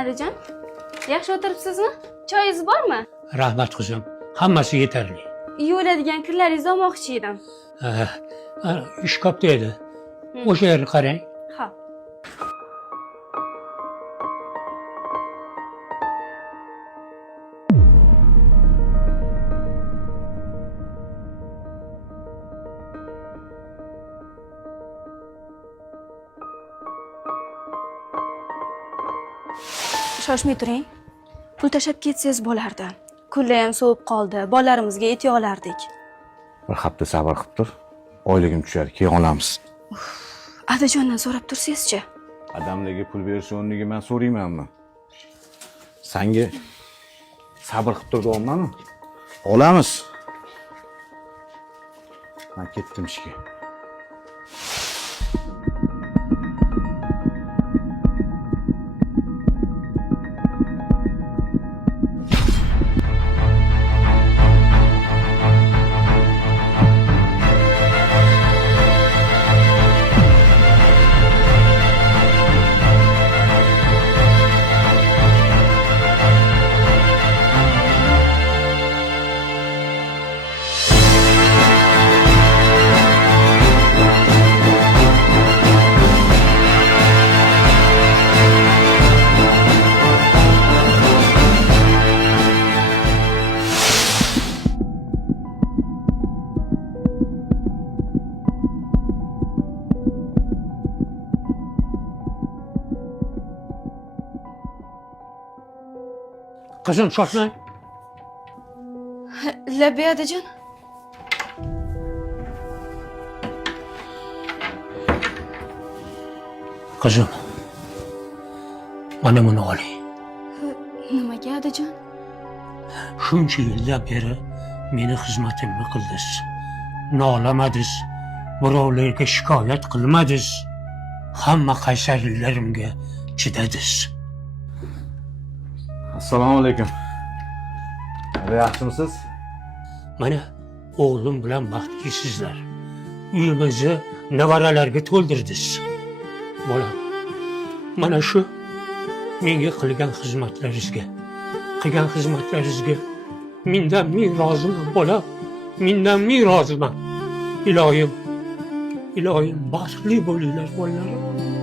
Adajon, yaxshi o'tiribsizmi? Choyingiz bormi? Rahmat qizim. Hammasi yetarli. Yuviladigan kirlaringizni olmoqchi edim. Shkafda edi. O'sha yerni qarang. Xo'p. Shoshmay turing. Pul tashab ketsangiz bo'lardi. Kunlar ham sovib qoldi. Bolalarimizga et olardik. Bir hafta sabr qilib tur. Oyligim tushar, keyin olamiz. Adajondan so'rab tursangiz-chi. Adamlarga pul berish o'rniga men so'raymanmi? Senga sabr qilib tur deyapmanmi? Olamiz. Men ketdim ishga. Qizim, shoshmang. Labbay Adajon. Qizim. Mana buni oling. Nimaga Adajon? Shuncha yildan beri meni xizmatimni qildingiz. Nolamadingiz. Birovlarga shikoyat qilmadingiz. Hamma qaysarliklarimga chidadingiz. Assalomu alaykum. Yaxshimisiz? Mana o'g'lim bilan baxtlisizlar. Uyimizni nevaralarga to'ldirdingiz. Bolam, mana shu menga qilgan xizmatlaringizga mendan ming roziman, bolam. Mendan ming roziman. Ilohim, baxtli bo'linglar, bolalarim.